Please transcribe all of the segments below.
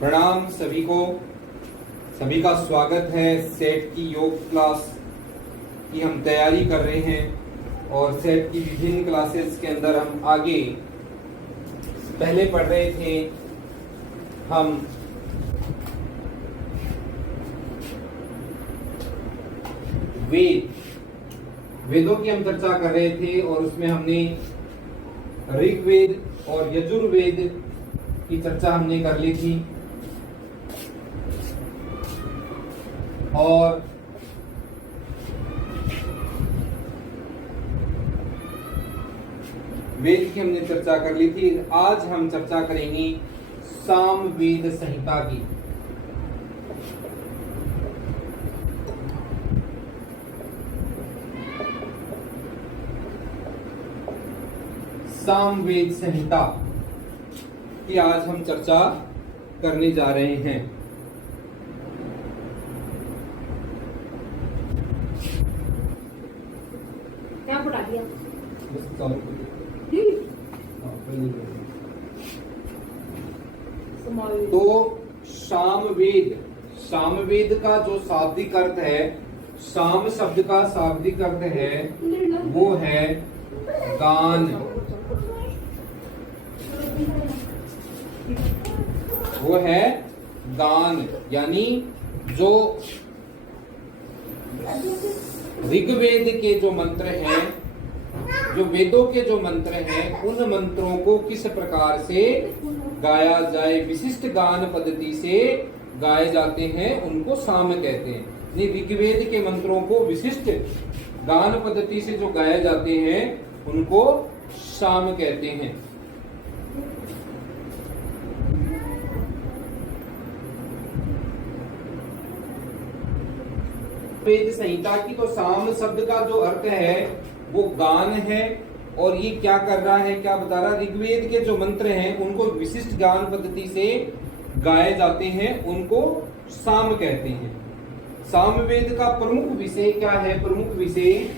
प्रणाम सभी को। सभी का स्वागत है। सेट की योग क्लास की हम तैयारी कर रहे हैं और सेट की विभिन्न क्लासेस के अंदर हम आगे पहले पढ़ रहे थे हम वेदों की हम चर्चा कर रहे थे और उसमें हमने ऋग्वेद और यजुर्वेद की चर्चा हमने कर ली थी और वेद की हमने चर्चा कर ली थी। आज हम चर्चा करेंगे सामवेद संहिता की। सामवेद संहिता की आज हम चर्चा करने जा रहे हैं। क्या पढ़ा दिया? तो सामवेद का जो शाब्दिक अर्थ है, साम शब्द का शाब्दिक अर्थ है वो है गान। वो है गान, यानी जो ऋग्वेद के जो मंत्र हैं, जो वेदों के जो मंत्र हैं, उन मंत्रों को किस प्रकार से गाया जाए, विशिष्ट गान पद्धति से गाए जाते हैं, उनको साम कहते हैं। ऋग्वेद के मंत्रों को विशिष्ट गान पद्धति से जो गाए जाते हैं उनको साम कहते हैं। वेद संहिता की तो साम शब्द का जो अर्थ है वो गान है और ये क्या कर रहा है, क्या बता रहा है, ऋग्वेद के जो मंत्र हैं उनको विशिष्ट गान पद्धति से गाए जाते हैं, उनको साम कहते हैं। सामवेद का प्रमुख विषय क्या है? प्रमुख विषय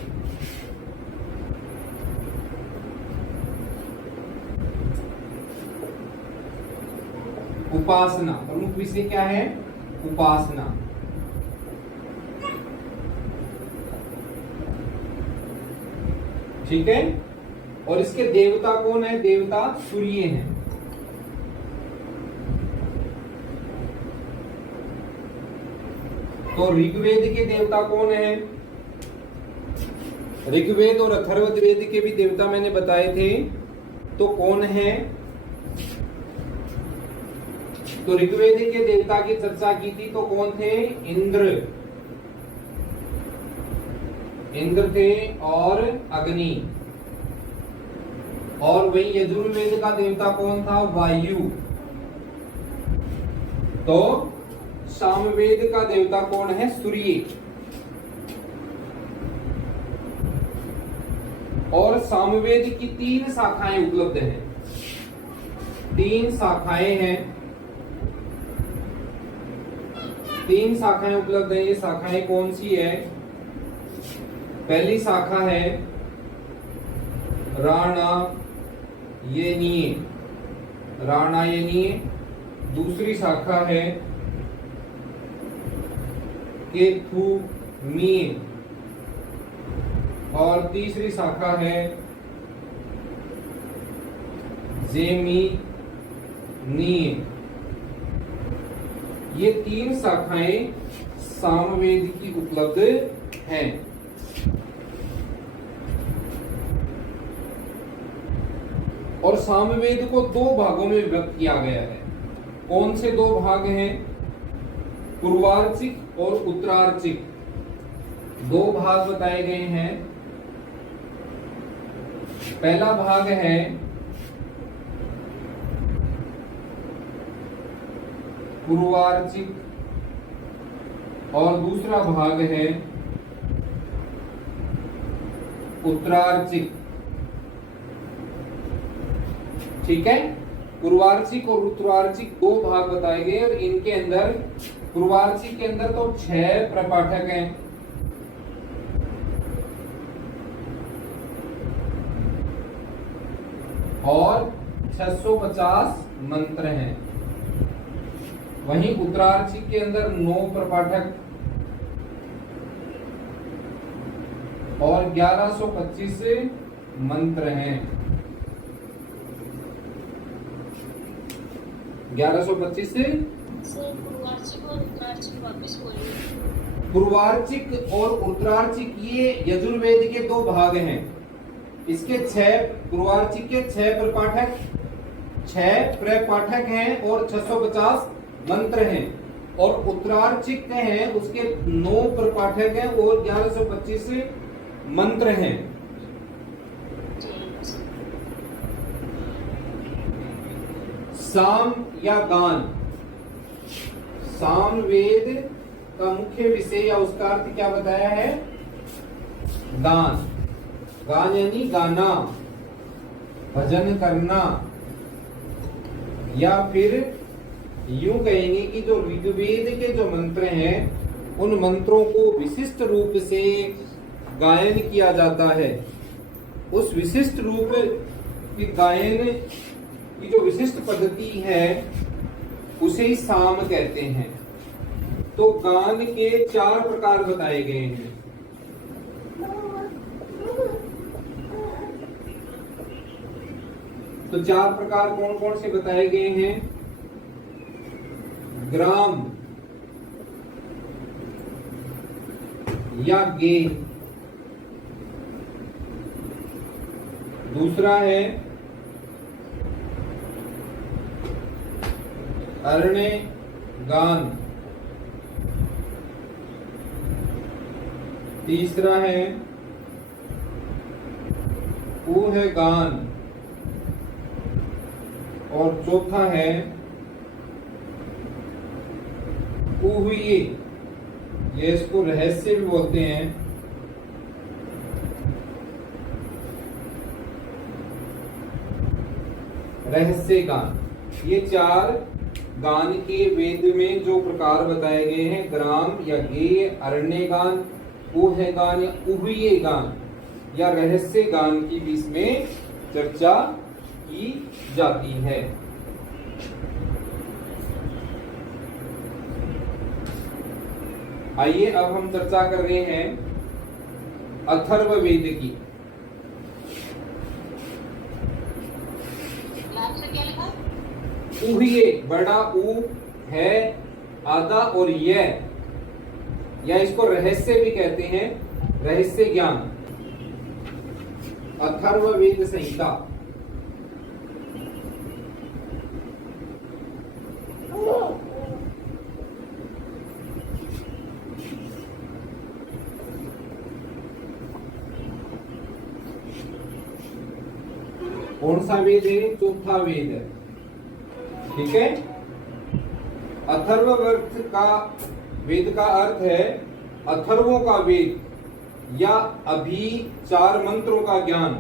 उपासना। प्रमुख विषय क्या है? उपासना। ठीक है। और इसके देवता कौन है? देवता सूर्य हैं। तो ऋग्वेद के देवता कौन है? ऋग्वेद और अथर्ववेद के भी देवता मैंने बताए थे। तो कौन है? तो ऋग्वेद के देवता की चर्चा की थी तो कौन थे? इंद्र थे और अग्नि। और वही यजुर्वेद का देवता कौन था? वायु। तो सामवेद का देवता कौन है? सूर्य। और सामवेद की 3 शाखाएं उपलब्ध हैं। 3 शाखाएं हैं। 3 शाखाएं उपलब्ध है। ये शाखाएं कौन सी है? पहली शाखा है राणायनीय। दूसरी शाखा है केथुमीय और तीसरी शाखा है जेमिनीय। ये 3 शाखाएं सामवेद की उपलब्ध हैं। और सामवेद को 2 भागों में विभक्त किया गया है। कौन से 2 भाग हैं? पूर्वार्चिक और उत्तरार्चिक 2 भाग बताए गए हैं। पहला भाग है पूर्वार्चिक और दूसरा भाग है उत्तरार्चिक। ठीक है। पूर्वार्चिक और उत्तरार्चिक 2 भाग बताए गए और इनके अंदर पूर्वार्चिक के अंदर तो 6 प्रपाठक हैं और 650 मंत्र हैं। वहीं उत्तरार्चिक के अंदर 9 प्रपाठक और 1125 मंत्र हैं। 1125 सर पूर्वार्चिक और उत्तरार्चिक वापस बोलिए। पूर्वार्चिक और उत्तरार्चिक ये यजुर्वेद के 2 भाग हैं। इसके 6 पूर्वार्चिक के 6 प्रपाठक 6 प्रपाठक हैं और 650 मंत्र हैं, और उत्तरार्चिक के हैं उसके 9 प्रपाठक हैं और 1125 मंत्र हैं। साम या गान, सामवेद का मुख्य विषय या उसका अर्थ क्या बताया है? गान। गान यानी गाना, भजन करना, या फिर यूं कहेंगे कि जो ऋग्वेद के जो मंत्र हैं उन मंत्रों को विशिष्ट रूप से गायन किया जाता है। उस विशिष्ट रूप की गायन की जो विशिष्ट पद्धति है उसे ही साम कहते हैं। तो गान के 4 प्रकार बताए गए हैं। तो 4 प्रकार कौन कौन से बताए गए हैं? ग्राम या गे, दूसरा है अरण्य गान, तीसरा है ऊह गान, और चौथा है ऊहिये, ये इसको रहस्य भी बोलते हैं। रहस्य गान, ये 4 गान के वेद में जो प्रकार बताए गए हैं, ग्राम या गेय, अरण्य गान, ऊह गान या ऊहिये गान या रहस्य गान की भी इसमें चर्चा की जाती है। आइए अब हम चर्चा कर रहे हैं अथर्ववेद की। नाम से क्या लिखा? ऊहिये, बड़ा ऊ है, आधा और ये, या इसको रहस्य भी कहते हैं, रहस्य ज्ञान। अथर्ववेद संहिता। कौन सा वेद है? चौथा वेद है। ठीक है। अथर्ववर्त का वेद का अर्थ है अथर्वों का वेद या अभी 4 मंत्रों का ज्ञान।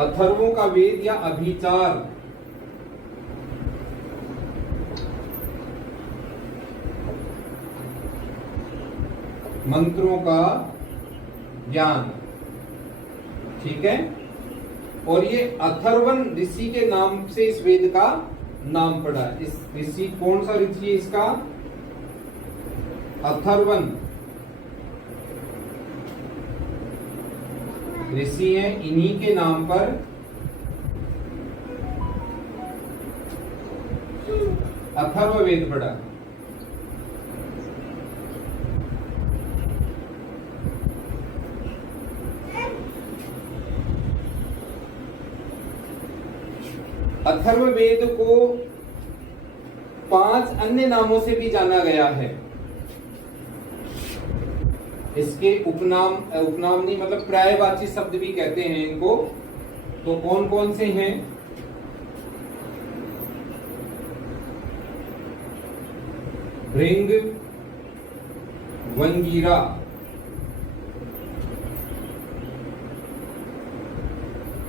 अथर्वों का वेद या अभिचार, मंत्रों का ज्ञान। ठीक है। और ये अथर्वन ऋषि के नाम से इस वेद का नाम पड़ा। इस ऋषि कौन सा ऋषि है इसका? अथर्वन ऋषि है, इन्हीं के नाम पर अथर्ववेद पड़ा। अथर्ववेद को 5 अन्य नामों से भी जाना गया है। इसके उपनाम नहीं, मतलब पर्यायवाची शब्द भी कहते हैं इनको। तो कौन कौन से हैं? भृंग, वंगीरा,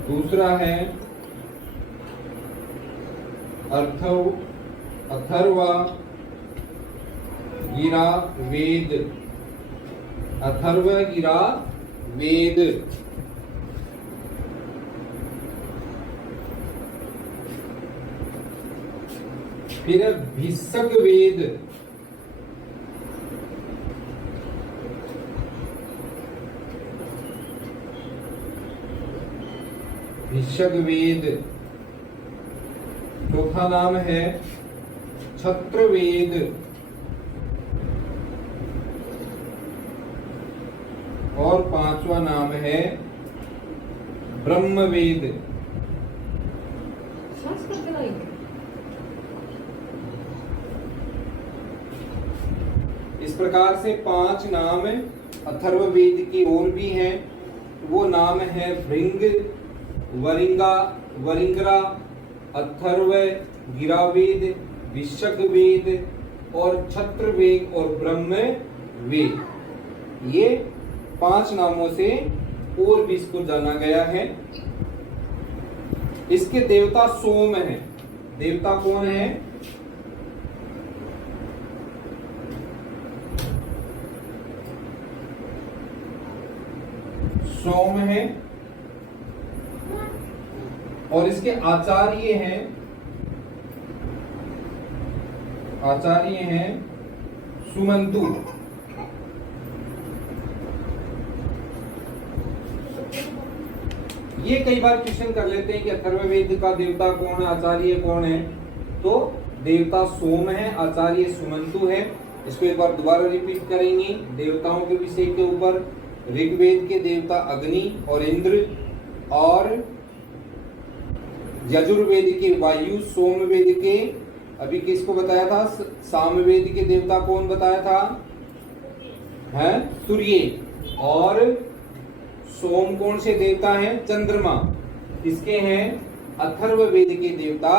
दूसरा है अथर्वा गिरा वेद। अथर्व गिरा वेद। फिर भिषक वेद, भिषक वेद। चौथा नाम है छत्रवेद, और पांचवा नाम है ब्रह्मवेद। संस्कृत का ही इस प्रकार से 5 नाम अथर्ववेद के और भी हैं। वो नाम है भृंग, वरिंगा, वरिंगरा, अथर्व, गिरावेद, विशक वेद और छत्रवेद और ब्रह्मवेद। ये 5 नामों से और भी इसको जाना गया है। इसके देवता सोम हैं। देवता कौन है? सोम है। और इसके आचार्य हैं, आचार्य हैं सुमंतु। ये कई बार क्वेश्चन कर लेते हैं कि अथर्ववेद का देवता कौन है, आचार्य कौन है। तो देवता सोम है, आचार्य सुमंतु है। इसको एक बार दोबारा रिपीट करेंगे। देवताओं के विषय के ऊपर ऋग्वेद के देवता अग्नि और इंद्र, और यजुर्वेद के वायु, सोमवेद के अभी किसको बताया था? सामवेद के देवता कौन बताया था? है सूर्य। और सोम कौन से देवता हैं? चंद्रमा। किसके हैं? अथर्ववेद के देवता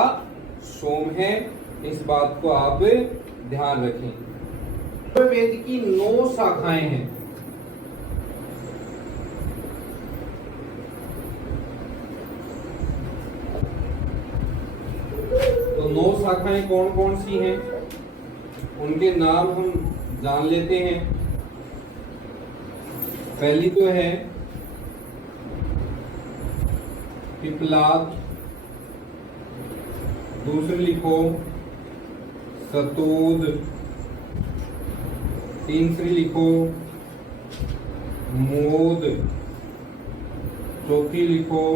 सोम हैं। इस बात को आप ध्यान रखें। अथर्ववेद की 9 शाखाएं हैं। तो 9 शाखाएं कौन कौन सी हैं, उनके नाम हम जान लेते हैं। पहली तो है पिपलाद, दूसरी लिखो सतोद, तीसरी लिखो मोद, चौथी लिखो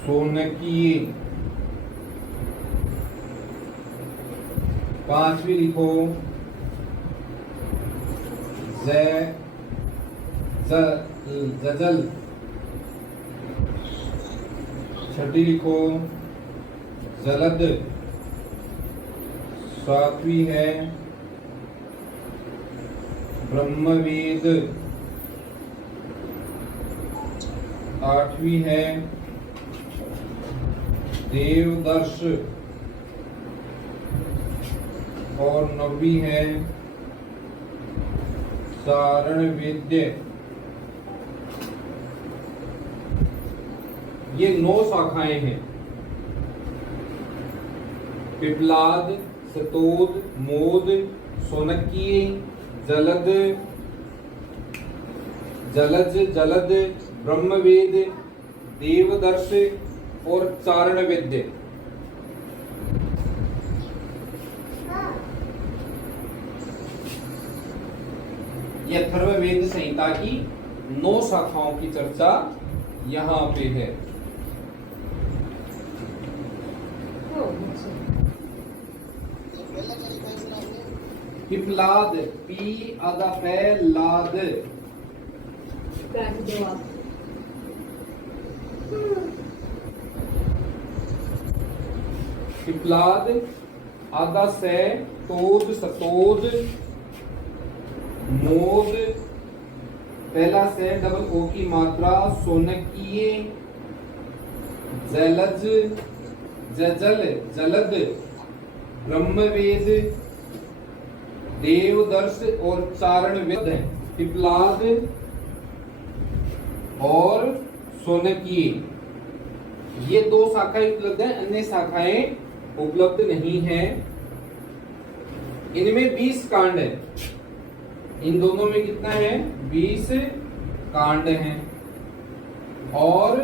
सोनकी, पांचवी लिखो जजल, छठी लिखो जलद, सातवीं है ब्रह्मवेद, आठवीं है देवदर्श, और 9वीं है सारणवेद्य। ये 9 शाखाएं हैं। पिपलाद, सतोद, मोद, सोनकी, जलद, जलद, ब्रह्मवेद, देवदर्श और चारणवेद्य। ये अथर्ववेद संहिता की 9 शाखाओं की चर्चा यहाँ पे है। पिपलाद, पी आधा पै लाद, जवाब पिपलाद, आधा से तोद, सतोद, मोद, पहला से डबल ओ की मात्रा, सोनकीय, जलज, जजल, जलद, ब्रह्मवेद, देवदर्श और चारणवेद है। पिपलाद और सोनकीय, ये 2 शाखाएं उपलब्ध हैं, अन्य शाखाएं उपलब्ध नहीं है। इनमें 20 कांड है। इन दोनों में कितना है? 20 कांड हैं। और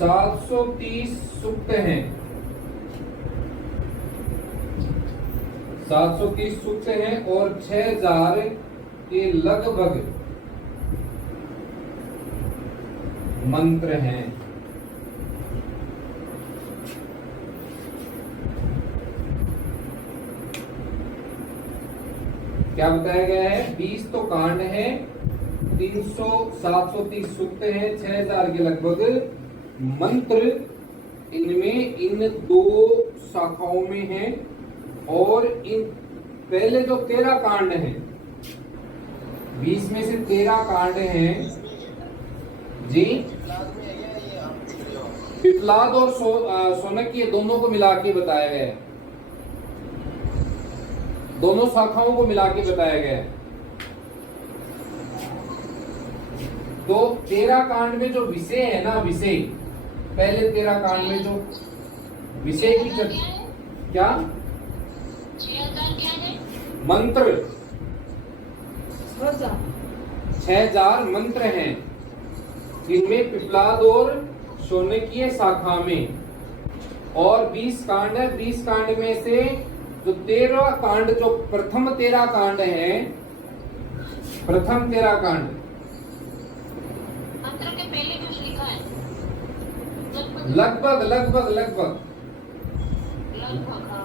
730 सूक्त हैं, 730 सूक्त हैं और 6000 के लगभग मंत्र हैं। क्या बताया गया है? 20 तो कांड है, 730 सूक्त है, 6000 के लगभग मंत्र इनमें इन 2 शाखाओं में हैं। और इन पहले जो 13 कांड हैं, 20 में से 13 कांड हैं जी, पिपलाद और सोनक ये दोनों को मिला के बताया गया है, दोनों शाखाओं को मिला के बताया गया है। तो 13 कांड में जो विषय है ना, विषय पहले 13 कांड में जो विषय की क्या 6000 क्या है? मंत्र, 6000 6000 मंत्र हैं, इनमें पिपलाद और शौनकीय शाखा में। और 20 कांड है, 20 कांड में से जो 13 कांड, जो प्रथम 13 कांड हैं, प्रथम 13 कांड मंत्र के पहले कुछ लिखा है? लगभग लगभग लगभग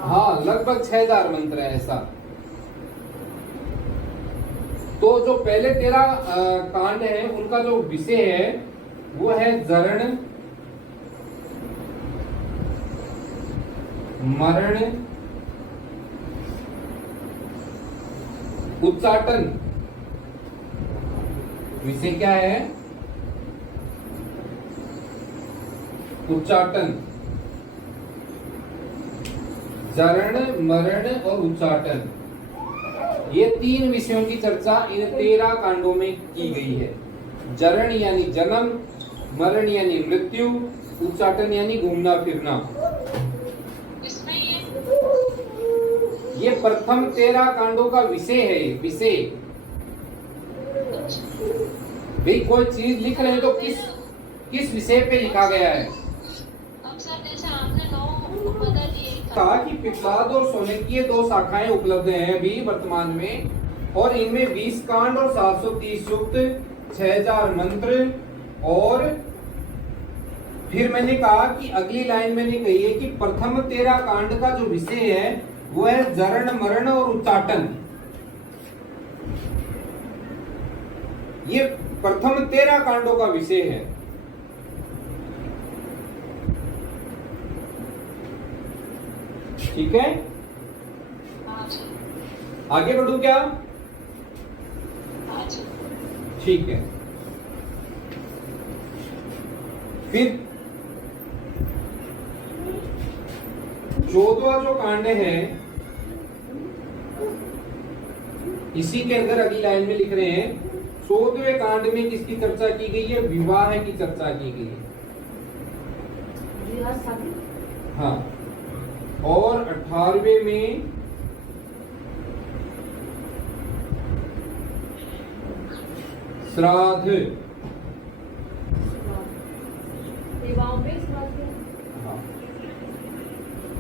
हाँ, लगभग 6000 मंत्र है ऐसा। तो जो पहले 13 कांड है, उनका जो विषय है वो है जरण, मरण, उच्चाटन। विषय क्या है? उच्चाटन, जरण, मरण और उच्चाटन, ये 3 विषयों की चर्चा इन 13 कांडों में की गई है। जरण यानी जन्म, मरण यानी मृत्यु, उच्चाटन यानी घूमना फिरना। इसमें ये प्रथम 13 कांडों का विषय है। विषय भाई, कोई चीज लिख रहे हैं तो किस विषय पे लिखा गया है? अब सर जैसे आपने 9 बता दिए, कहा कि पिपलाद और शौनकीय 2 शाखाएं उपलब्ध हैं अभी वर्तमान में, और इनमें 20 कांड और 730 सूक्त, 6000 मंत्र। और फिर मैंने कहा कि अगली लाइन मैंने कही है कि प्रथम 13 कांड का जो विषय है वो है जरण, मरण और उच्चाटन। ये प्रथम 13 कांडों का विषय है। ठीक है, हाँ जी, आगे बढ़ू क्या? हाँ जी। ठीक है, फिर 14वां जो कांड है, इसी के अंदर अगली लाइन में लिख रहे हैं, 14वें कांड में किसकी चर्चा की गई है? विवाह की चर्चा की गई है। विवाह शादी। हाँ, और 18वें में श्राद्ध। विवाहों में श्राद्ध है। हाँ,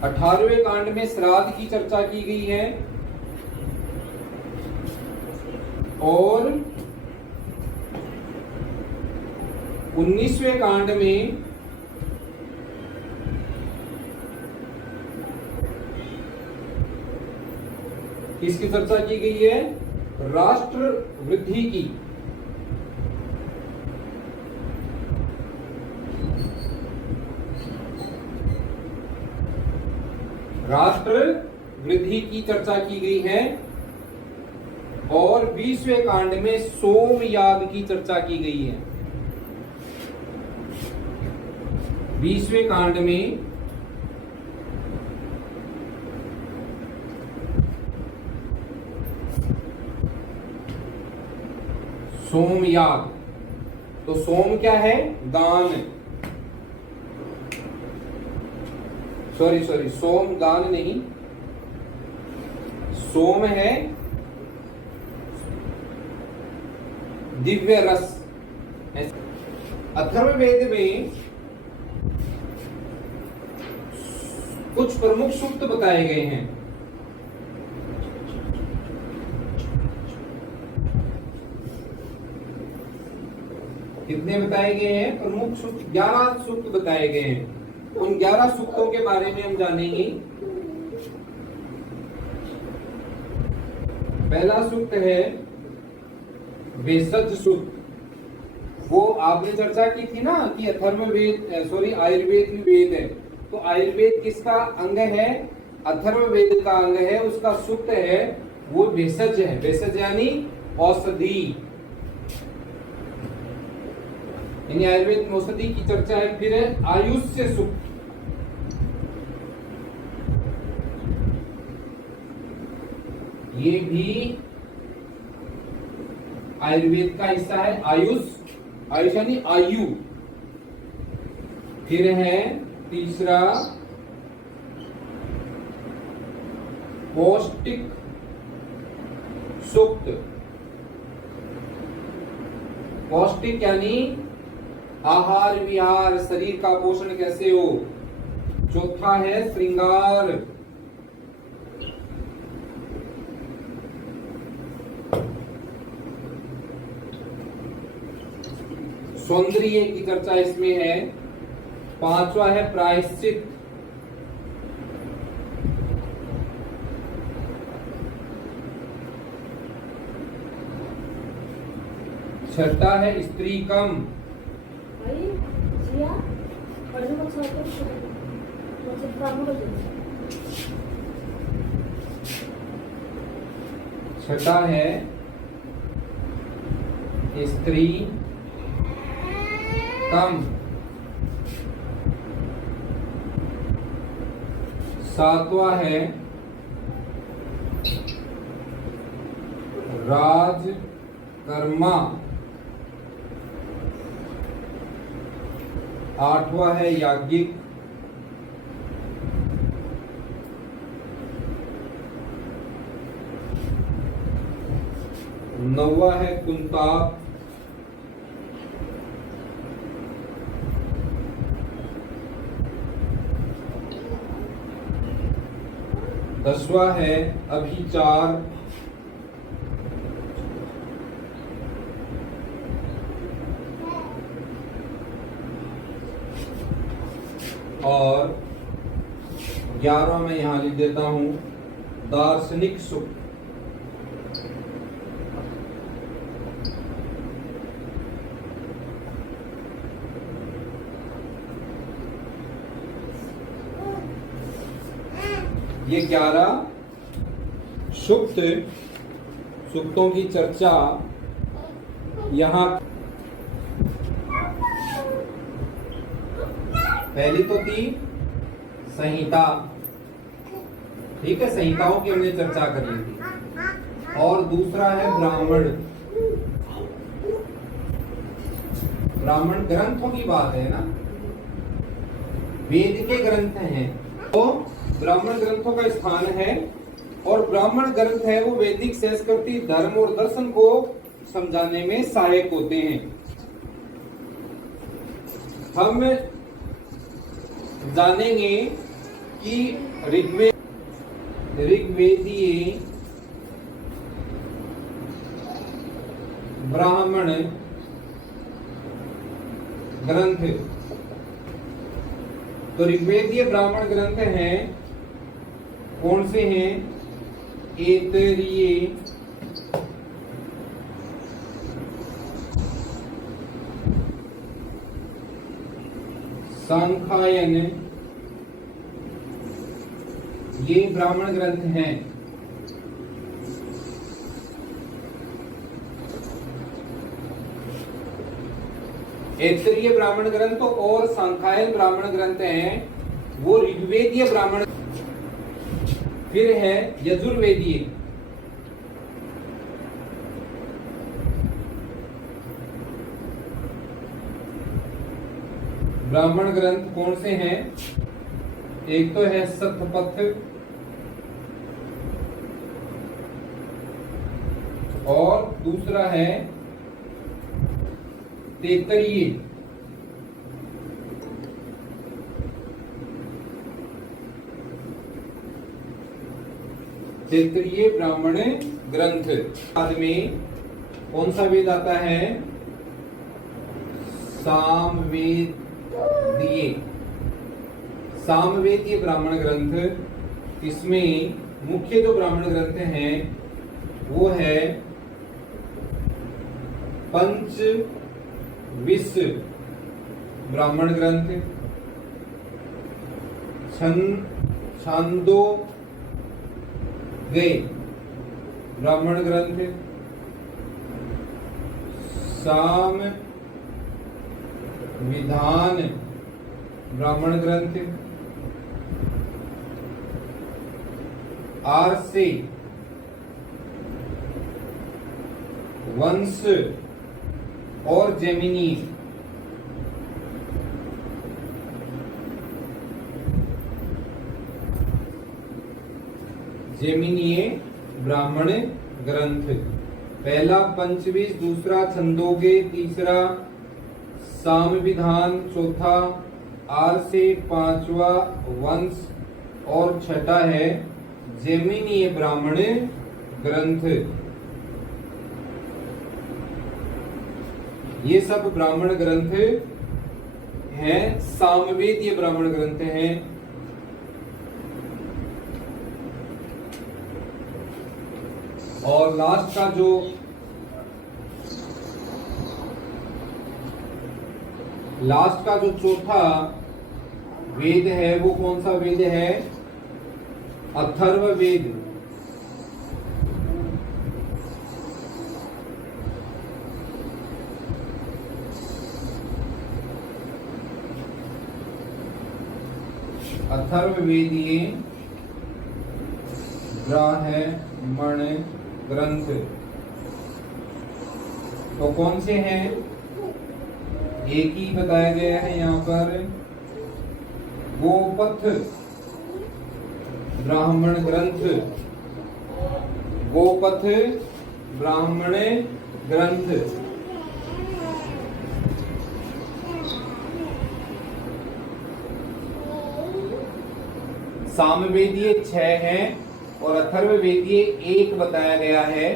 18वें कांड में श्राद्ध की चर्चा की गई है। और 19वें कांड में किसकी चर्चा की गई है? राष्ट्र वृद्धि की। राष्ट्र वृद्धि की चर्चा की गई है। और 20वें कांड में सोमयाग की चर्चा की गई है। 20वें कांड में सोमयाग। तो सोम क्या है? दान। सॉरी, सोम दान नहीं, सोम है दिव्य रस। अथर्ववेद में कुछ प्रमुख सूक्त बताए गए हैं। कितने बताए गए हैं? प्रमुख सूक्त 11 सूक्त बताए गए हैं। उन 11 सूक्तों के बारे में हम जानेंगे। पहला सूक्त है भेषज सूक्त। वो आपने चर्चा की थी ना कि अथर्ववेद आयुर्वेद भी वेद है। तो आयुर्वेद किसका अंग है? अथर्ववेद का अंग है। उसका सूक्त है वो भेषज है। भेषज यानी औषधि। यानी आयुर्वेद में औषधि की चर्चा है। फिर है आयुष्य सूक्त। ये भी आयुर्वेद का हिस्सा है। आयुष यानी आयु। फिर है तीसरा पौष्टिक सूक्त। पौष्टिक यानी आहार विहार, शरीर का पोषण कैसे हो। चौथा है श्रृंगार। सौंदर्य की चर्चा इसमें है। पांचवा है प्रायश्चित। छठा है स्त्री कम। भाई जिया पढ़ने को चाहते हो मतलब काम कर दो। छठा है स्त्री कम। सातवां है राजकर्मा। आठवां है याज्ञिक। नौवां है कुंताप। दसवां है अभिचार। और 11वां मैं यहां लिख देता हूं दार्शनिक सूक्त। ये 11 सूक्तों की चर्चा यहां। पहली तो थी संहिता। ठीक है, संहिताओं की हमने चर्चा कर ली थी। और दूसरा है ब्राह्मण। ब्राह्मण ग्रंथों की बात है ना, वेद के ग्रंथ हैं तो ब्राह्मण ग्रंथों का स्थान है। और ब्राह्मण ग्रंथ है वो वैदिक संस्कृति, धर्म और दर्शन को समझाने में सहायक होते हैं। हम जानेंगे कि ऋग्वेदीय ब्राह्मण ग्रंथ। तो ऋग्वेदीय ब्राह्मण ग्रंथ हैं कौन से हैं? ऐतरेय, सांख्यायन, ये ब्राह्मण ग्रंथ हैं। ऐतरेय ब्राह्मण ग्रंथ और सांख्यायन ब्राह्मण ग्रंथ हैं वो ऋग्वेदीय ब्राह्मण। फिर है यजुर्वेदीय। ब्राह्मण ग्रंथ कौन से हैं? एक तो है शतपथ और दूसरा है तैत्तिरीय। तैत्तिरीय ब्राह्मण ग्रंथ। बाद में कौन सा वेद आता है? सामवेदीय। सामवेदीय ब्राह्मण ग्रंथ। इसमें मुख्य जो ब्राह्मण ग्रंथ हैं वो है पंचविंश ब्राह्मण ग्रंथ, छांदोग्य ब्राह्मण ग्रंथ, साम विधान ब्राह्मण ग्रंथ, आरसे वंश और जेमिनी जेमिनीय ब्राह्मण ग्रंथ। पहला पंचविंश, दूसरा छंदोग्य, तीसरा सामविधान, चौथा आरसे, पांचवा वंश और छठा है जेमिनीय ब्राह्मण ग्रंथ। ये सब ब्राह्मण ग्रंथ हैं, सामवेदीय ब्राह्मण ग्रंथ हैं। और लास्ट का जो चौथा वेद है वो कौन सा वेद है? अथर्ववेद। अथर्ववेदीय ब्राह्मण ग्रंथ तो कौन से हैं? एक ही बताया गया है यहाँ पर, गोपथ ब्राह्मण ग्रंथ। गोपथ ब्राह्मण ग्रंथ। सामवेदीय 6 हैं और अथर्ववेदीय 1 बताया गया है।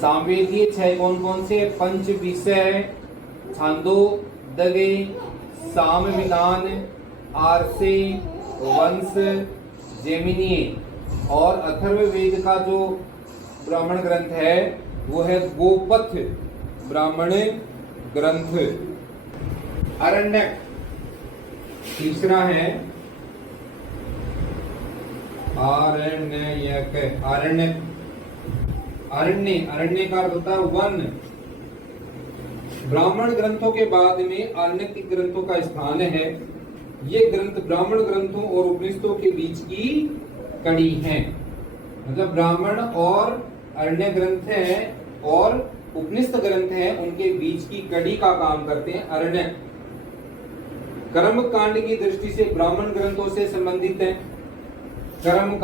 सामवेदीय 6 कौन कौन से? पंचविंशय, छांदोग्य, सामविधान, आरसे, वंश, जेमिनीय। और अथर्ववेद का जो ब्राह्मण ग्रंथ है वो है गोपथ ब्राह्मण ग्रंथ। अरण्यक तीसरा है आरण्यक। अरण्य का अर्थ होता है वन। ब्राह्मण ग्रंथों के बाद में आरण्यक ग्रंथों का स्थान है। ये ग्रंथ ब्राह्मण ग्रंथों और उपनिषदों के बीच की कड़ी हैं। मतलब ब्राह्मण और अरण्य ग्रंथ हैं और उपनिषद ग्रंथ हैं, उनके बीच की कड़ी का काम करते हैं अरण्य। कर्म कांड की दृष्टि से ब्राह्मण ग्रंथों से संबंधित है। कर्म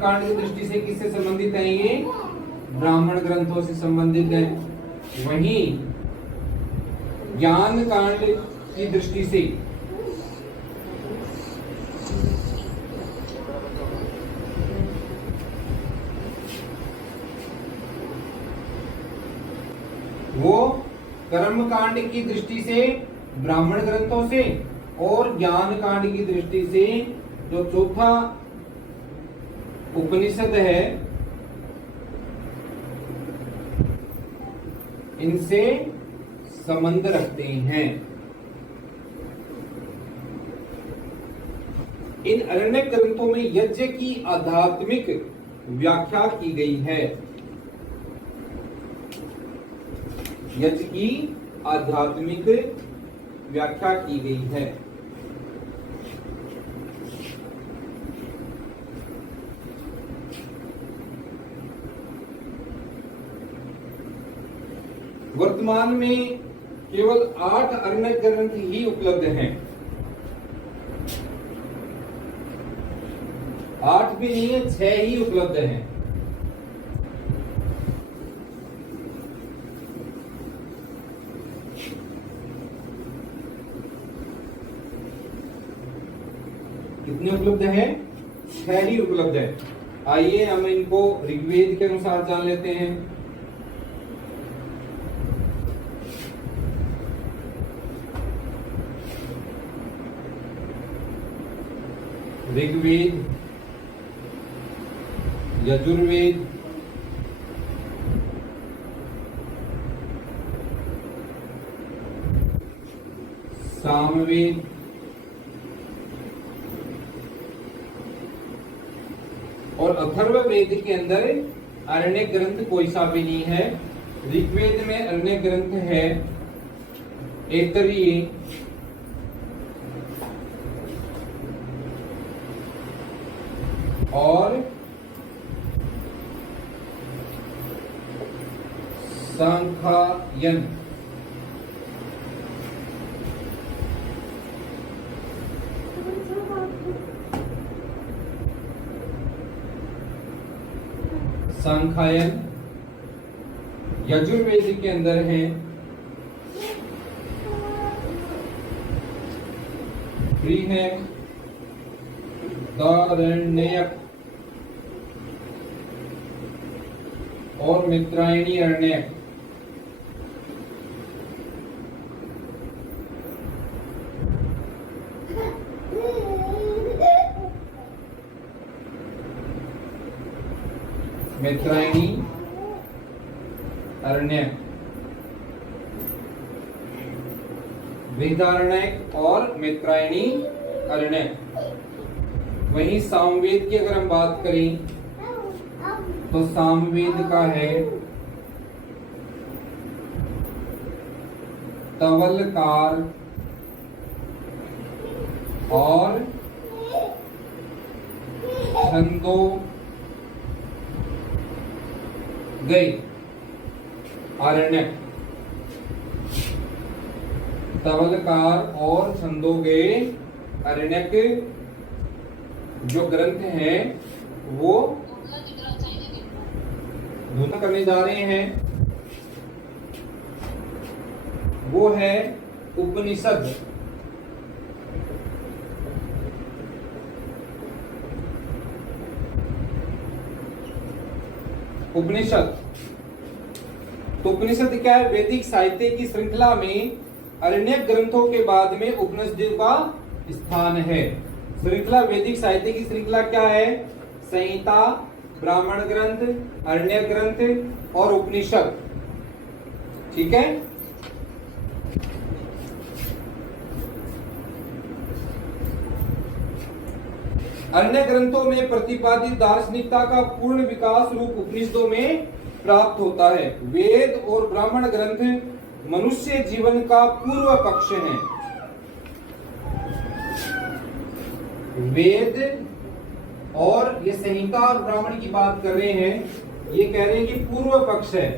कांड की दृष्टि से किससे संबंधित है? ये ब्राह्मण ग्रंथों से संबंधित है। वहीं ज्ञान कांड की दृष्टि से वो कर्म कांड की दृष्टि से ब्राह्मण ग्रंथों से और ज्ञान कांड की दृष्टि से जो चौथा उपनिषद है इनसे संबंध रखते हैं। इन अरण्य ग्रंथों में यज्ञ की आध्यात्मिक व्याख्या की गई है। यज्ञ की आध्यात्मिक व्याख्या की गई है। वर्तमान में केवल 8 अरण्य ग्रंथ ही उपलब्ध हैं। 8 भी नहीं है, 6 ही उपलब्ध हैं। कितने उपलब्ध है? 6 ही उपलब्ध है। आइए हम इनको ऋग्वेद के अनुसार जान लेते हैं। ऋग्वेद, यजुर्वेद, सामवेद, और अथर्ववेद के अंदर अरण्य ग्रंथ कोई सा भी नहीं है। ऋग्वेद में अरण्य ग्रंथ है ऐतरेय, और सांख्यायन। सांख्यायन यजुर्वेद के अंदर है बृहदारण्यक और मित्रायणी अरण्यक। मित्रायणी अरण्यक, बृहदारण्यक और मित्रायणी अरण्यक। वहीं सामवेद की अगर हम बात करें तो सामवेद का है तवलकार और छंदोगय अरण्यक। तवलकार और छंदोगय अरण्यक जो ग्रंथ हैं वो घोषणा करने जा रहे हैं, वो है उपनिषद। उपनिषद तो उपनिषद क्या है? वैदिक साहित्य की श्रृंखला में अरण्यक ग्रंथों के बाद में उपनिषदों का स्थान है। श्रृंखला, वैदिक साहित्य की श्रृंखला क्या है? संहिता, ब्राह्मण ग्रंथ, अरण्यक ग्रंथ और उपनिषद। ठीक है। अन्य ग्रंथों में प्रतिपादित दार्शनिकता का पूर्ण विकास रूप उपनिषदों में प्राप्त होता है। वेद और ब्राह्मण ग्रंथ मनुष्य जीवन का पूर्व पक्ष हैं। वेद और ये संहिता और ब्राह्मण की बात कर रहे हैं, ये कह रहे हैं कि पूर्व पक्ष है,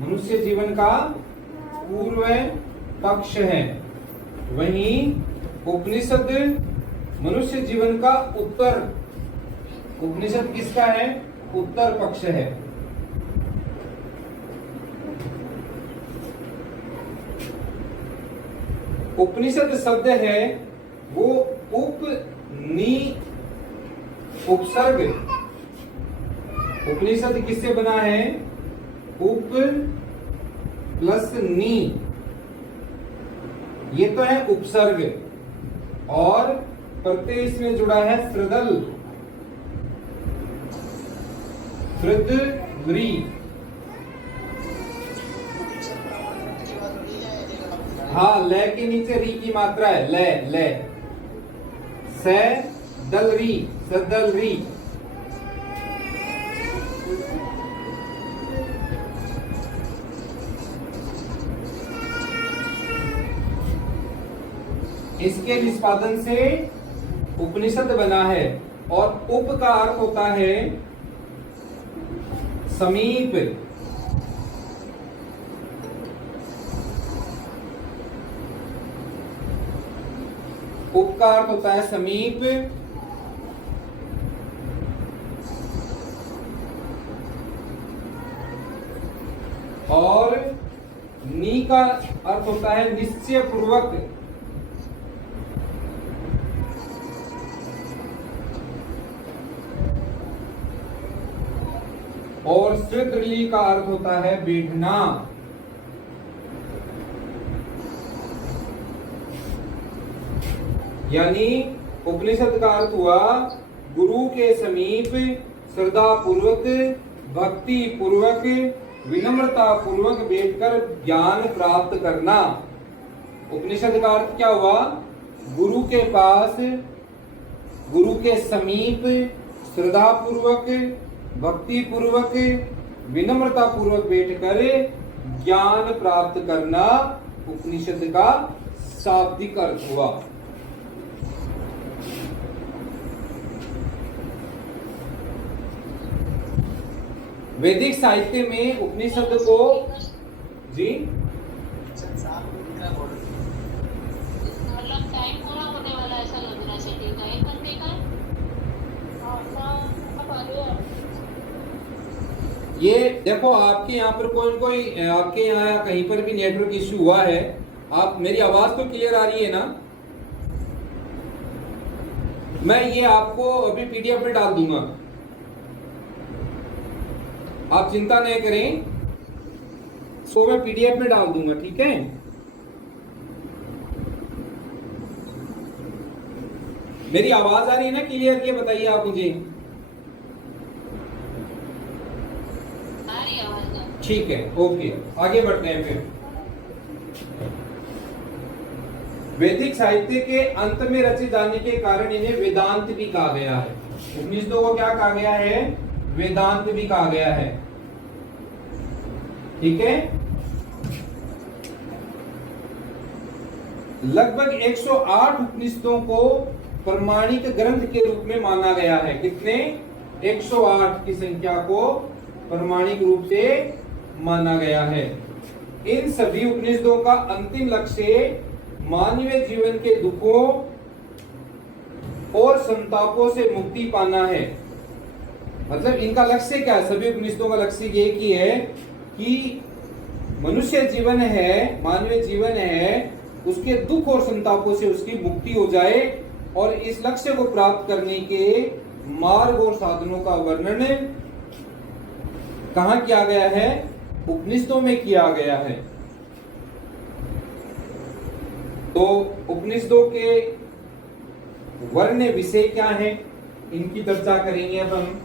मनुष्य जीवन का पूर्व पक्ष है। वहीं उपनिषद मनुष्य जीवन का उत्तर, उपनिषद किसका है? उत्तर पक्ष है। उपनिषद शब्द है वो उपनी उपसर्ग। उपनिषद किससे बना है? उप प्लस नी, ये तो है उपसर्ग, और प्रत्यय इसमें जुड़ा है सृदल, सृदरी। हाँ, ले के नीचे री की मात्रा है, ले ले, से दल री, सदल री। इसके निष्पादन से उपनिषद बना है। और उप का अर्थ होता है समीप। उप का अर्थ होता है समीप, और नी का अर्थ होता है निश्चय पूर्वक। और श्रुतली का अर्थ होता है बैठना। यानी उपनिषद का अर्थ हुआ गुरु के समीप श्रद्धा पूर्वक, भक्ति पूर्वक, विनम्रता पूर्वक बैठकर ज्ञान प्राप्त करना। उपनिषद का अर्थ क्या हुआ? गुरु के पास, गुरु के समीप श्रद्धा पूर्वक, भक्ति पूर्वक, विनम्रता पूर्वक बैठकर ज्ञान प्राप्त करना उपनिषद का शाब्दिक अर्थ हुआ। वैदिक साहित्य में उपनिषद को जी मतलब टाइम पूरा होने वाला ऐसा लग रहा है सेटिंग का 1 घंटे का अब आ गया। ये देखो आपके यहाँ पर कोई आपके यहाँ कहीं पर भी नेटवर्क इश्यू हुआ है। आप मेरी आवाज तो क्लियर आ रही है ना? मैं ये आपको अभी पीडीएफ में डाल दूंगा, आप चिंता नहीं करें। सो मैं पीडीएफ में डाल दूंगा, ठीक है? मेरी आवाज आ रही है ना क्लियर? ये बताइए आप मुझे। आ रही आवाज? ठीक है, ओके, आगे बढ़ते हैं फिर। वैदिक साहित्य के अंत में रचे जाने के कारण इन्हें वेदांत भी कहा गया है। उपनिषदों को क्या कहा गया है? वेदांत भी कहा गया है, ठीक है? लगभग 108 उपनिषदों को प्रमाणिक ग्रंथ के रूप में माना गया है। कितने? 108 की संख्या को प्रमाणिक रूप से माना गया है। इन सभी उपनिषदों का अंतिम लक्ष्य मानवीय जीवन के दुखों और संतापों से मुक्ति पाना है। मतलब इनका लक्ष्य क्या है? सभी उपनिषदों का लक्ष्य ये की है कि मनुष्य जीवन है, मानवीय जीवन है, उसके दुख और संतापों से उसकी मुक्ति हो जाए। और इस लक्ष्य को प्राप्त करने के मार्ग और साधनों का वर्णन कहाँ किया गया है? उपनिषदों में किया गया है। तो उपनिषदों के वर्ण विषय क्या है, इनकी चर्चा करेंगे अब हम।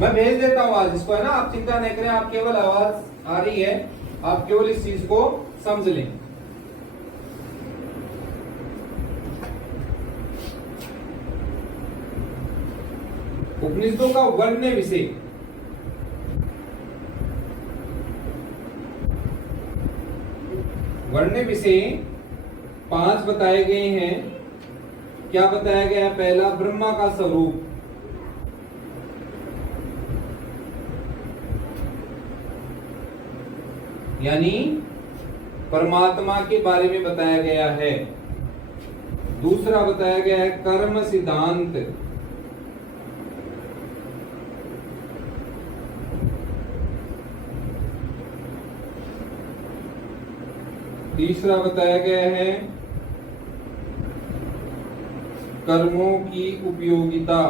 मैं भेज देता हूं आज इसको, है ना? आप चिंता नहीं करें, आप केवल आवाज आ रही है, आप केवल इस चीज को समझ लें। उपनिषदों का वर्ण विषय। वर्ण विषय 5 बताए गए हैं। क्या बताया गया है? पहला, ब्रह्मा का स्वरूप। यानी परमात्मा के बारे में बताया गया है। दूसरा बताया गया है कर्म सिद्धांत। तीसरा बताया गया है कर्मों की उपयोगिता।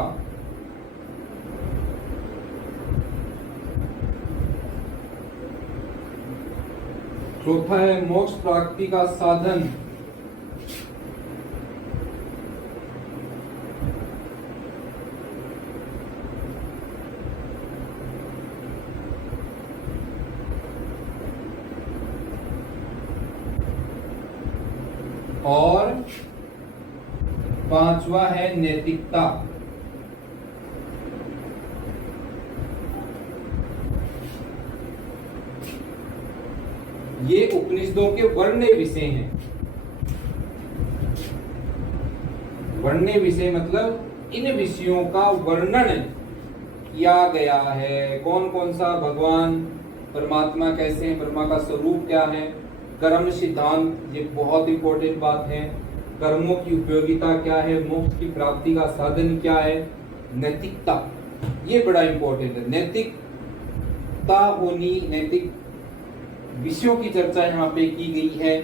चौथा है मोक्ष प्राप्ति का साधन। और 5वां है नैतिकता। ये उपनिषदों के वर्ण विषय हैं। वर्ण विषय मतलब इन विषयों का वर्णन किया गया है। कौन कौन सा? भगवान, परमात्मा कैसे है, ब्रह्मा का स्वरूप क्या है, कर्म सिद्धांत, ये बहुत इंपॉर्टेंट बात है, कर्मों की उपयोगिता क्या है, मोक्ष की प्राप्ति का साधन क्या है, नैतिकता, ये बड़ा इंपॉर्टेंट है। नैतिकता होनी, नैतिक विषयों की चर्चा यहाँ पे की गई है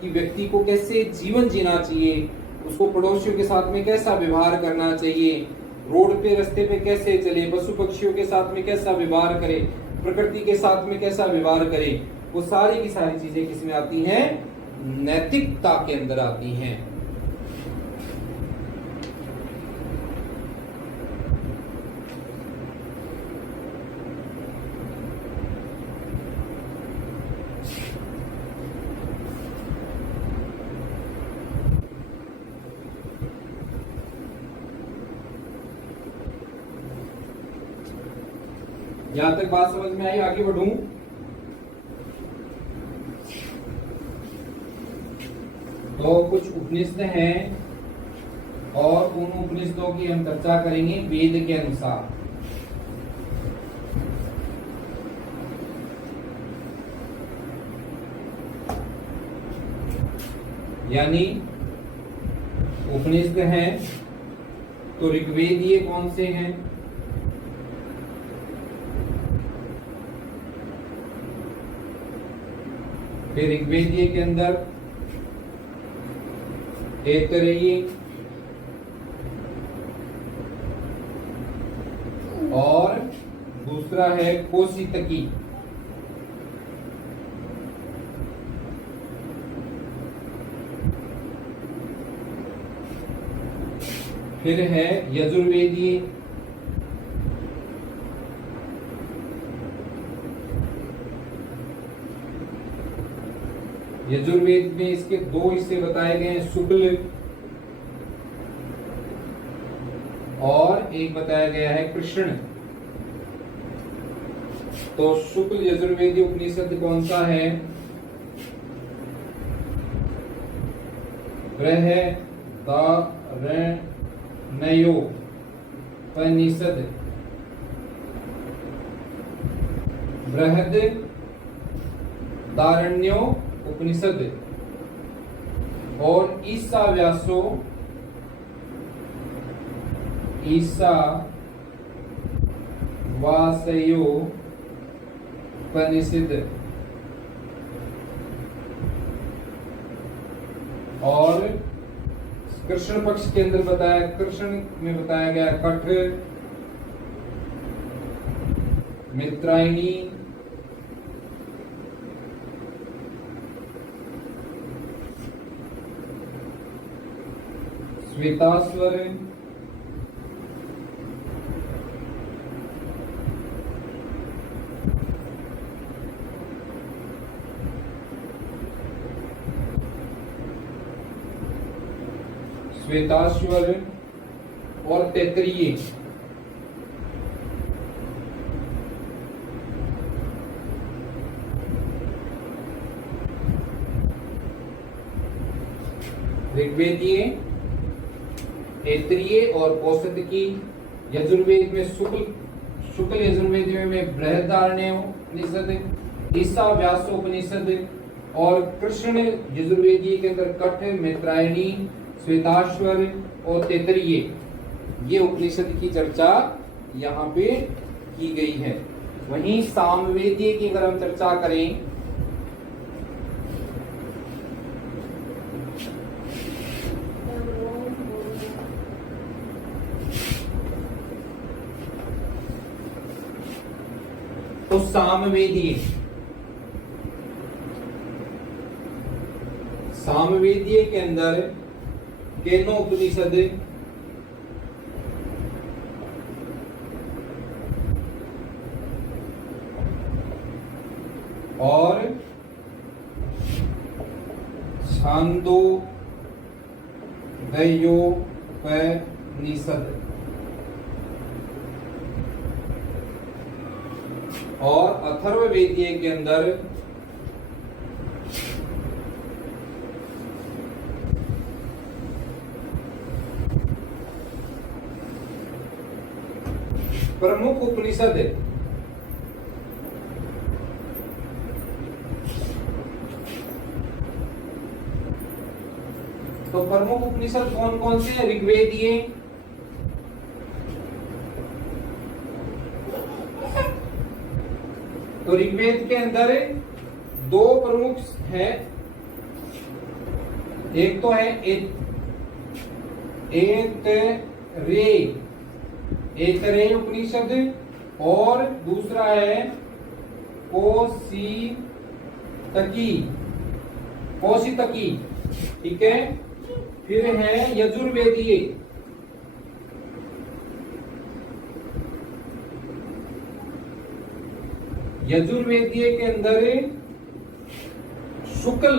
कि व्यक्ति को कैसे जीवन जीना चाहिए, उसको पड़ोसियों के साथ में कैसा व्यवहार करना चाहिए, रोड पे रास्ते पे कैसे चले, पशु पक्षियों के साथ में कैसा व्यवहार करे, प्रकृति के साथ में कैसा व्यवहार करे, वो सारी की सारी चीजें किसमें आती हैं? नैतिकता के अंदर आती हैं। यहां तक बात समझ में आई? आगे बढ़ूं? तो कुछ उपनिषद हैं और उन उपनिषदों की हम चर्चा करेंगे वेद के अनुसार। यानी उपनिषद हैं तो ऋग्वेदीय कौन से हैं? फिर ऋग्वेदीय के अंदर ऐतरेयी और दूसरा है कौशितकी। फिर है यजुर्वेदीय, यजुर्वेद में इसके दो हिस्से बताए गए हैं, शुक्ल और एक बताया गया है कृष्ण। तो शुक्ल यजुर्वेदी उपनिषद कौन सा है? बृहदारण्योपनिषद, बृहदारण्यो उपनिषद। और ईशावास्यो उपनिषद। और कृष्ण पक्ष के अंदर बताया, कृष्ण में बताया गया कठ, मित्रायणी, श्वेताश्वर, श्वेताश्वर और तैत्तिरीय। ऋग्वेदीय, ऐतरेयी और कौशितकी। यजुर्वेद में शुक्ल यजुर्वेद में बृहदारण्योपनिषद, ईशावास्योपनिषद और कृष्ण यजुर्वेदी के अंदर कठ, मित्रायणी, श्वेताश्वर और तैत्तिरीय। ये उपनिषद की चर्चा यहाँ पे की गई है। वहीं सामवेदीय की अगर हम चर्चा करें तो सामवेदीय के अंदर केनोपनिषद, और छांदोग्योपनिषद और अथर्ववेदीय के अंदर प्रमुख उपनिषद तो प्रमुख उपनिषद कौन कौन से हैं? ऋग्वेदीय, तो ऋग्वेद के अंदर दो प्रमुख हैं। एक तो है ऐतरेय ऐतरेय उपनिषद और दूसरा है कौशितकी, ठीक है। फिर है यजुर्वेदीय, यजुर्वेदीय के अंदर शुक्ल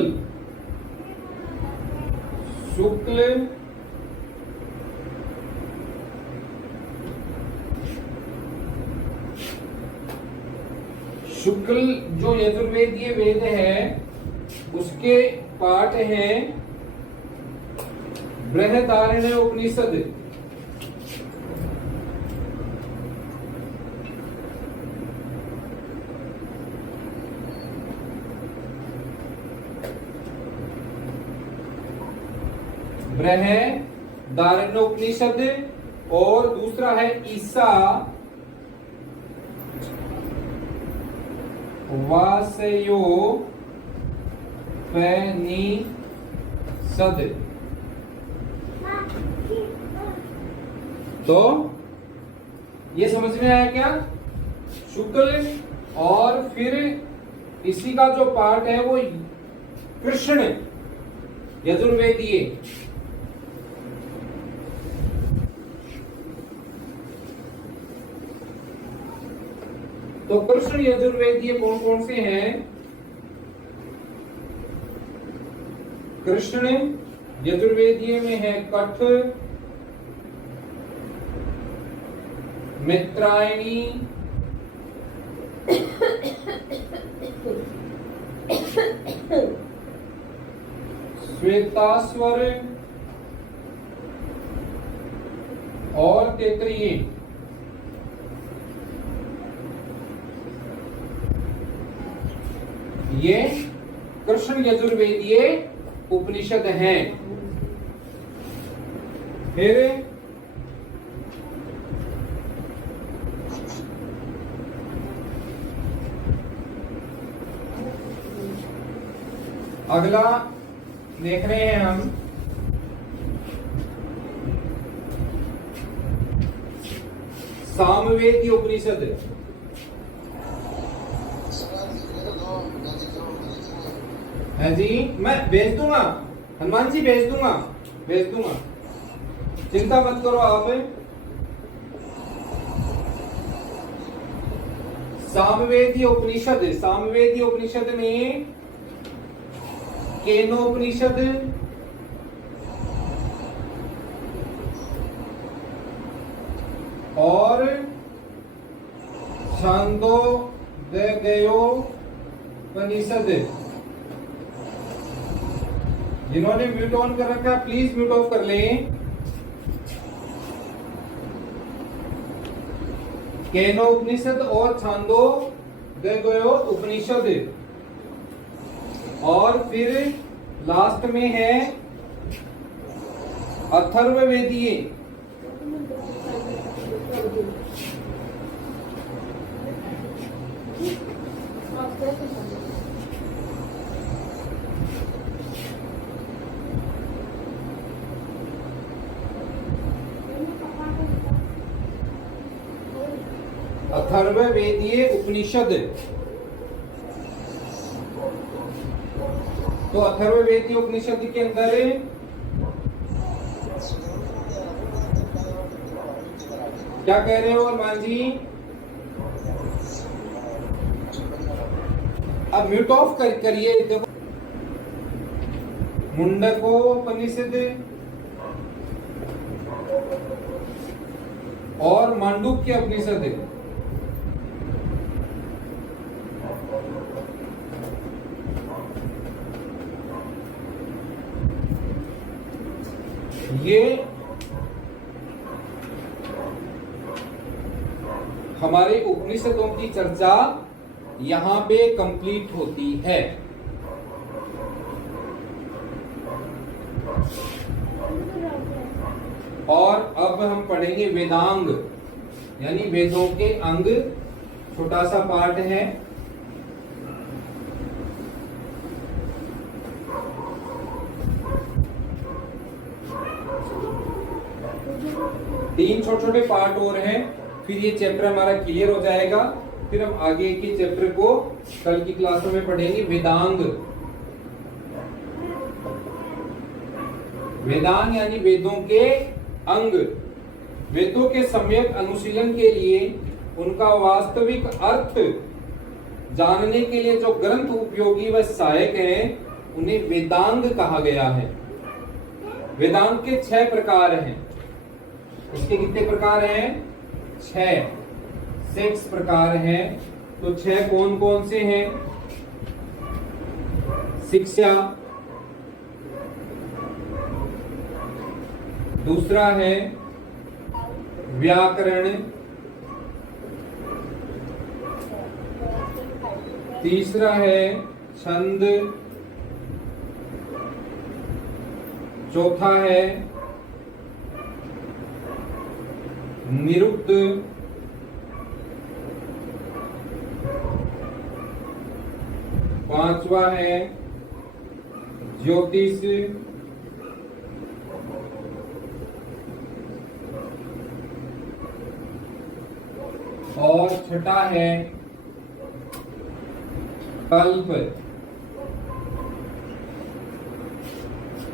जो यजुर्वेदीय वेद है उसके पाठ हैं बृहदारण्य उपनिषद, बृहदारण्य उपनिषद, और दूसरा है ईसा वासयोपनिषद। तो ये समझ में आया क्या? शुक्ल और फिर इसी का जो पार्ट है वो कृष्ण यजुर्वेदीय। तो कृष्ण यजुर्वेदीय कौन कौन से हैं? कृष्ण यजुर्वेदीय में है कठ, मित्रायणी, श्वेतास्वर और तैत्तिरीय। ये कृष्ण यजुर्वेदीय उपनिषद हैं। फिर अगला देख रहे हैं हम सामवेदी उपनिषद। है जी, मैं भेज दूंगा, हनुमान जी भेज दूंगा, चिंता मत करो आप। सामवेदी उपनिषद में केनोपनिषद, और छांदोग्योपनिषद। जिन्होंने म्यूट ऑन कर रखा है प्लीज म्यूट ऑफ कर लें। केनोपनिषद और छांदोग्यो उपनिषद, और फिर लास्ट में है अथर्ववेदीय। अथर्ववेदीय उपनिषद। तो अथर्ववेदीय उपनिषद के अंदर क्या कह रहे हो हनुमान जी? अब म्यूट ऑफ करिए। देखो, मुंडकोपनिषद और मांडुक्य उपनिषद। ये हमारे उपनिषदों की चर्चा यहां पे कंप्लीट होती है। और अब हम पढ़ेंगे वेदांग, यानी वेदों के अंग। छोटा सा पार्ट है। 3 छोटे छोटे पार्ट और हैं, फिर ये चैप्टर हमारा क्लियर हो जाएगा। फिर हम आगे के चैप्टर को कल की क्लासों में पढ़ेंगे। वेदांग, वेदांग यानी वेदों के अंग। वेदों के सम्यक अनुशीलन के लिए उनका वास्तविक अर्थ जानने के लिए जो ग्रंथ उपयोगी व सहायक हैं, उन्हें वेदांग कहा गया है। वेदांग के 6 प्रकार हैं। इसके कितने प्रकार हैं? 6 प्रकार हैं। तो 6 कौन कौन से हैं? शिक्षा, दूसरा है व्याकरण, तीसरा है छंद, चौथा है निरुक्त, पांचवा है ज्योतिष, और छठा है कल्प।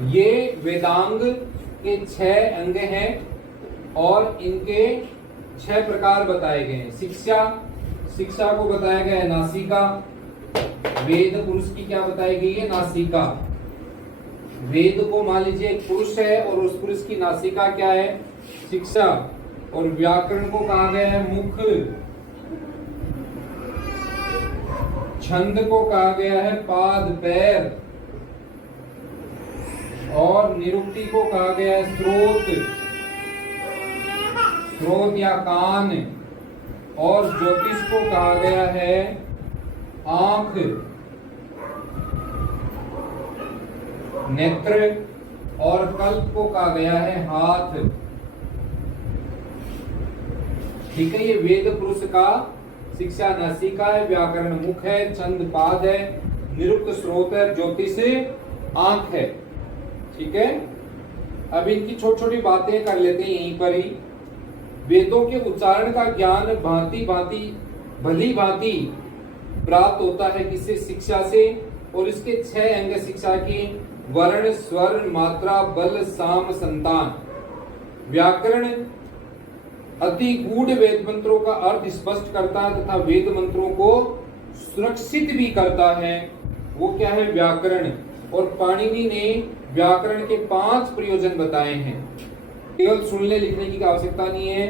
ये वेदांग के 6 अंग हैं और इनके 6 प्रकार बताए गए हैं। शिक्षा, शिक्षा को बताया गया है नासिका। वेद पुरुष की क्या बताई गई है? नासिका। वेद को मान लीजिए एक पुरुष है और उस पुरुष की नासिका क्या है? शिक्षा। और व्याकरण को कहा गया है मुख, छंद को कहा गया है पाद पैर, और निरुक्ति को कहा गया है स्रोत, स्रोत या कान, और ज्योतिष को कहा गया है आंख, नेत्र, और कल्प को कहा गया है हाथ। ठीक है, ये वेद पुरुष का शिक्षा नासिका है, व्याकरण मुख है, छंद पाद है, निरुक्त स्रोत है, ज्योतिष आंख है। ठीक है, अब इनकी छोटी छोटी बातें कर लेते हैं यहीं पर ही। वेदों के उच्चारण का ज्ञान भांति भांति भली भांति प्राप्त होता है किससे? शिक्षा से। और इसके 6 अंग शिक्षा की वर्ण, स्वर, मात्रा, बल, साम, संतान। व्याकरण अति गूढ़ वेद मंत्रों का अर्थ स्पष्ट करता है तथा वेद मंत्रों को सुरक्षित भी करता है। वो क्या है? व्याकरण। और पाणिनि ने व्याकरण के 5 प्रयोजन बताए हैं। केवल सुनने लिखने की आवश्यकता नहीं है।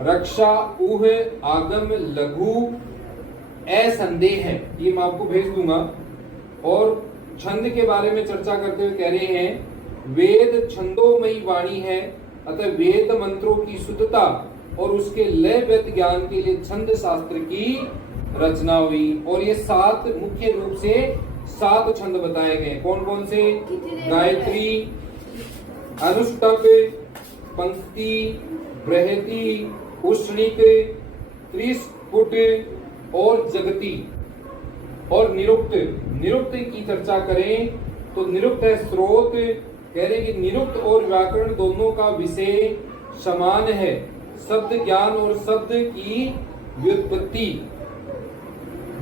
रक्षा, ऊह, आगम, लघु, असंदेह है, ये मैं आपको भेज दूंगा। और छंद के बारे में चर्चा करते हुए कह रहे हैं वेद छंदोमयी वाणी है, अतः वेद मंत्रों की शुद्धता और उसके लयबद्ध ज्ञान के लिए छंद शास्त्र की रचना हुई। और ये 7 मुख्य रूप से 7 छंद बताए गए। कौन कौन से? गायत्री, अनुष्टक, पंक्ति, बृहति, उष्णिक, त्रिस्फुट और जगती। और निरुक्त, निरुक्त की चर्चा करें तो निरुक्त है स्रोत। कह रहे कि निरुक्त और व्याकरण दोनों का विषय समान है, शब्द ज्ञान और शब्द की व्युत्पत्ति।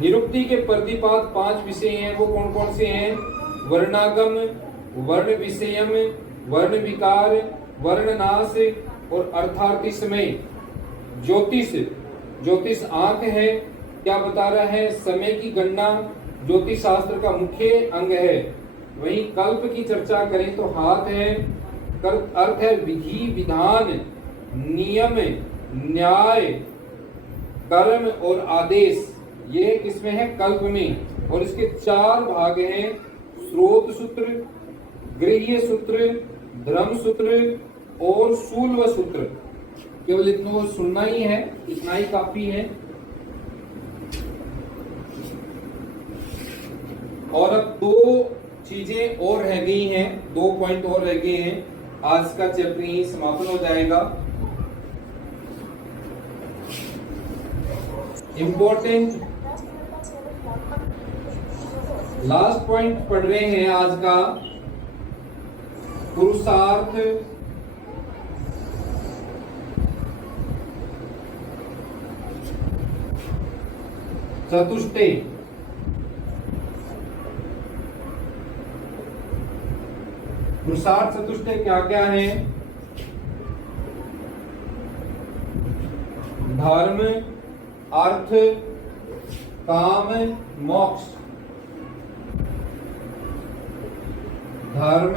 निरुक्ति के प्रतिपाद 5 विषय हैं। वो कौन कौन से हैं? वर्णागम, वर्ण विषयम, वर्ण विकार, वर्णनाश और अर्थार्थीसमय। ज्योतिष, ज्योतिष आंख है, क्या बता रहा है? समय की गणना ज्योतिष शास्त्र का मुख्य अंग है। वहीं कल्प की चर्चा करें तो हाथ है, अर्थ है विधि, विधान, नियम, न्याय, कर्म और आदेश। ये किसमें है? कल्प में। और इसके 4 भाग हैं, स्रोत सूत्र, गृह्य सूत्र, धर्म सूत्र और शूल्व सूत्र। केवल इतना को सुनना ही है, इतना ही काफी है। और अब 2 चीजें और रह गई हैं, 2 पॉइंट और रह गए हैं। आज का चैप्टर यही समापन हो जाएगा। इंपॉर्टेंट लास्ट पॉइंट पढ़ रहे हैं आज का, पुरुषार्थ, चतुष्टय। पुरुषार्थ चतुष्टय क्या क्या है? धर्म, अर्थ, काम, मोक्ष। धर्म,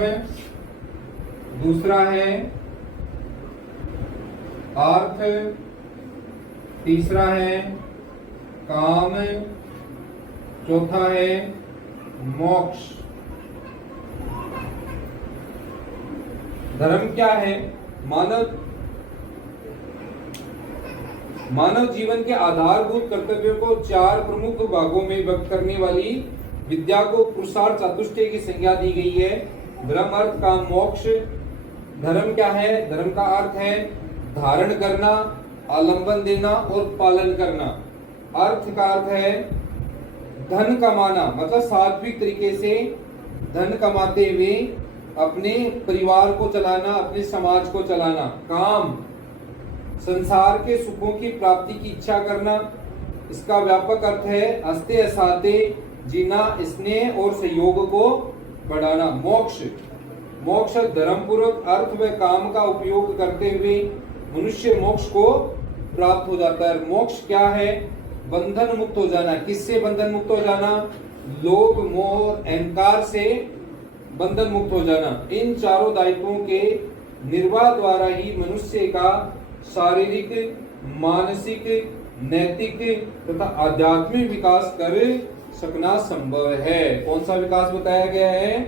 दूसरा है अर्थ, तीसरा है काम, चौथा है मोक्ष। धर्म क्या है? मानव जीवन के आधारभूत कर्तव्यों को चार प्रमुख भागों में व्यक्त करने वाली विद्या को पुरुषार्थ चतुष्टय की संज्ञा दी गई है। धर्म, अर्थ, काम, मोक्ष। धर्म क्या है? धर्म का अर्थ है धारण करना, आलंबन देना और पालन करना। अर्थ का अर्थ है धन कमाना, मतलब सात्विक तरीके से धन कमाते हुए अपने परिवार को चलाना, अपने समाज को चलाना। काम, संसार के सुखों की प्राप्ति की इच्छा करना। इसका व्यापक अर्थ है हंसते हंसाते जीना, स्नेह और सहयोग को बढ़ाना। मोक्ष, मोक्ष धर्मपूर्वक अर्थ व काम का उपयोग करते हुए मनुष्य मोक्ष को प्राप्त हो जाता है। मोक्ष क्या है? बंधन मुक्त हो जाना। किससे बंधन मुक्त हो जाना? लोभ, मोह, अहंकार से बंधन मुक्त हो जाना। इन चारों दायित्वों के निर्वाह द्वारा ही मनुष्य का शारीरिक, मानसिक, नैतिक तथा आध्यात्मिक विकास कर सकना संभव है। कौन सा विकास बताया गया है?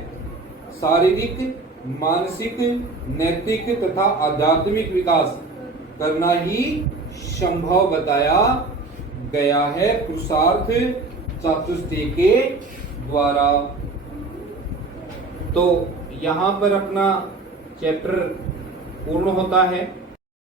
शारीरिक, मानसिक, नैतिक तथा आध्यात्मिक विकास करना ही संभव बताया गया है पुरुषार्थ चतुष्टय के द्वारा। तो यहाँ पर अपना चैप्टर पूर्ण होता है।